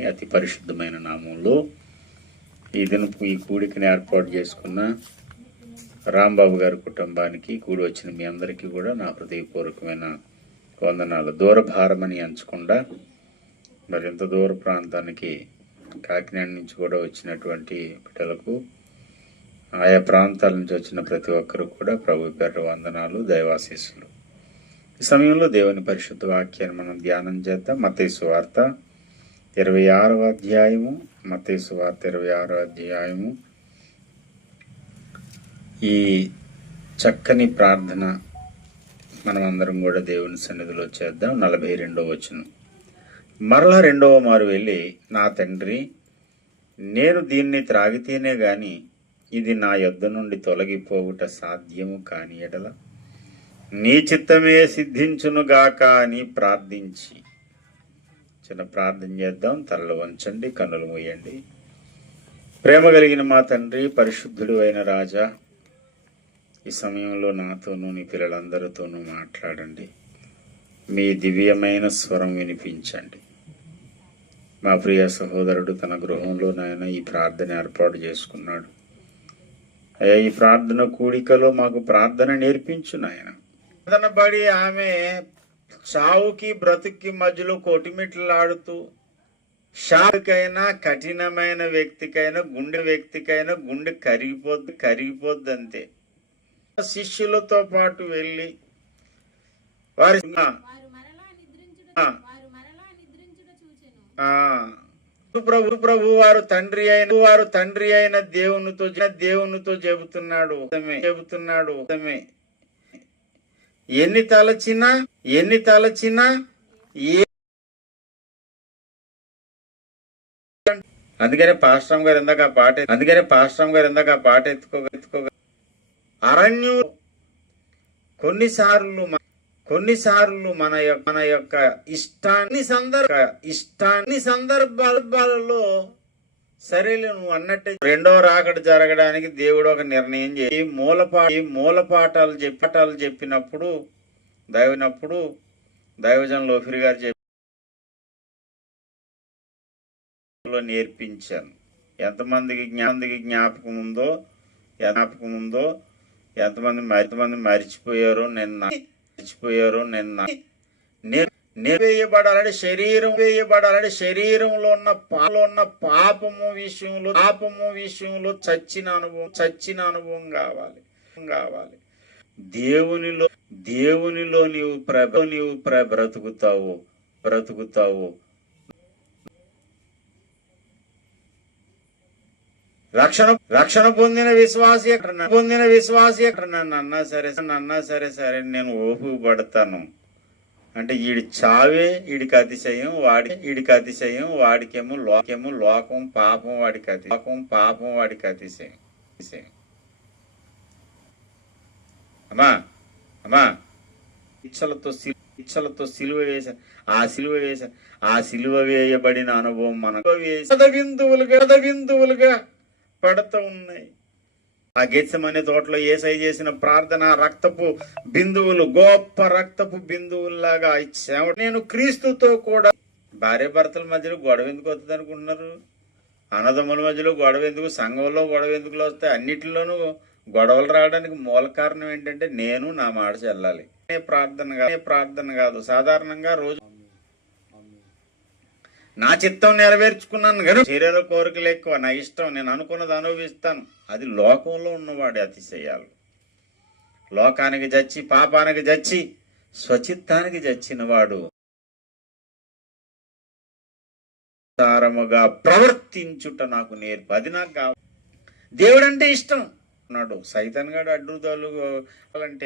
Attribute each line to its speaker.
Speaker 1: దేవుని అతి పరిశుద్ధమైన నామంలో ఈ దినపు ఈ కూడికని ఏర్పాటు చేసుకున్న రాంబాబు గారి కుటుంబానికి కూడి వచ్చిన మీ అందరికీ కూడా నా హృదయపూర్వకమైన వందనాలు. దూర భారమని ఎంచకుండా మరింత దూర ప్రాంతానికి కాకినాడ నుంచి కూడా వచ్చినటువంటి బిడ్డలకు ఆయా ప్రాంతాల నుంచి వచ్చిన ప్రతి ఒక్కరు కూడా ప్రభు పేరు వందనాలు దైవాశీస్సులు. ఈ సమయంలో దేవుని పరిశుద్ధ వాక్యాన్ని మనం ధ్యానం చేద్దాం. మతేసు వార్త ఇరవై ఆరో అధ్యాయము మతేసు వార్త ఇరవై ఆరో అధ్యాయము. ఈ చక్కని ప్రార్థన మనమందరం కూడా దేవుని సన్నిధిలో చేద్దాం. నలభై రెండవ వచనం. మరలా రెండవ మారు వెళ్ళి నా తండ్రి నేను దీన్ని త్రాగితేనే గాని ఇది నా యొద్ద నుండి తొలగిపోవుట సాధ్యము కాని ఎడల. నీ చిత్తమే సిద్ధించునుగాక అని ప్రార్థించి చిన్న ప్రార్థన చేద్దాం. తలలు వంచండి కన్నులు మూయండి. ప్రేమ కలిగిన మా తండ్రి పరిశుద్ధుడు అయిన రాజా ఈ సమయంలో నాతోనూ నీ పిల్లలందరితోనూ మాట్లాడండి. మీ దివ్యమైన స్వరం వినిపించండి. మా ప్రియ సహోదరుడు తన గృహంలో నాయన ఈ ప్రార్థన ఏర్పాటు చేసుకున్నాడు. అయ్యా ఈ ప్రార్థన కూడికలో మాకు ప్రార్థన నేర్పించు నాయన. ప్రార్థన పడి ఆమె చావుకి బ్రతుక్కి మధ్యలో కొటిమిట్లాడుతూ షాకైనా కఠినమైన వ్యక్తికైనా గుండె వ్యక్తికైనా గుండె కరిగిపోద్ది కరిగిపోద్ది అంతే శిష్యులతో పాటు వెళ్ళి వారి ప్రభు ప్రభు వారు తండ్రి అయిన వారు తండ్రి అయిన దేవునితో దేవునితో చెబుతున్నాడు చెబుతున్నాడు. ఎన్ని తలచినా ఎన్ని తలచినా ఏ అందుకనే పాస్టమ్ గారు ఇందాక ఆ పాట అందుకనే పాస్టమ్ గారు ఇందాక ఆ పాట ఎత్తుకో ఎత్తుకో అరణ్యు కొన్నిసార్లు కొన్నిసార్లు మన యొక్క మన యొక్క ఇష్టాన్ని సందర్భ ఇష్టాన్ని సందర్భాలలో సరేలే నువ్వు అన్నట్టే రెండో రాకడ జరగడానికి దేవుడు ఒక నిర్ణయం చేసి మూలపా మూలపాఠాలు చెప్పటాలు చెప్పినప్పుడు దైవనప్పుడు దైవజన్ లోఫిరి గారు చెప్పి నేర్పించాను. ఎంతమందికి జ్ఞానందికి జ్ఞాపకం ఉందో జ్ఞాపకం ఉందో ఎంతమంది ఎంతమంది మరిచిపోయారో నిన్న మరిచిపోయారో నిన్న నేను నే శరీరం వేయబడాలని శరీరంలో ఉన్న పాలో ఉన్న పాపము విషయంలో పాపము విషయంలో చచ్చిన అనుభవం చచ్చిన అనుభవం కావాలి. కావాలి. దేవునిలో దేవునిలో నీవు ప్రభ నీవు ప్ర బ్రతుకుతావు బ్రతుకుతావు. రక్షణ రక్షణ పొందిన విశ్వాసి ఎక్కడ పొందిన విశ్వాసి ఎక్కడ నన్ను అన్నా సరే నన్ను అన్నా సరే సరే నేను ఓపిక పడతాను అంటే ఈడి చావే ఈడికి అతిశయం వాడి ఈడికి అతిశయం వాడికేమో లోకేమో లోకం పాపం వాడికి అతి లోకం పాపం వాడికి అతిశయం. అతిశయం అమ్మా అమ్మా. ఇచ్చలతో ఇచ్చలతో సిలువ వేస ఆ సిలువ వేస ఆ సిలువ వేయబడిన అనుభవం మనకు. వేసి బిందువులుగా బిందువులుగా పడుతూ ఉన్నాయి. ఆ గెచ్చమనే తోటలో ఏసై చేసిన ప్రార్థన రక్తపు బిందువులు గొప్ప రక్తపు బిందువుల్లాగా ఇచ్చాము. నేను క్రీస్తుతో కూడా భార్య భర్తల మధ్యలో గొడవ ఎందుకు వస్తుంది అనుకుంటున్నారు? అన్నదమ్ముల మధ్యలో గొడవ ఎందుకు? సంఘంలో గొడవ ఎందుకు వస్తాయి? అన్నిటిలోనూ గొడవలు రావడానికి మూల కారణం ఏంటంటే నేను నా మాట చెల్లాలి. ప్రార్థన ప్రార్థన కాదు. సాధారణంగా రోజు నా చిత్తం నెరవేర్చుకున్నాను కానీ శరీర కోరికలు ఎక్కువ. నా ఇష్టం. నేను అనుకున్నది అనుభవిస్తాను. అది లోకంలో ఉన్నవాడి అతిశయాలు. లోకానికి జచ్చి పాపానికి జచ్చి స్వచిత్తానికి జచ్చిన వాడు సారముగా ప్రవర్తించుట నాకు నేర్పు. అది నాకు కావాలి. దేవుడంటే ఇష్టం. అన్నాడు సైతన్ గాడు అడ్డుదాలు అంటే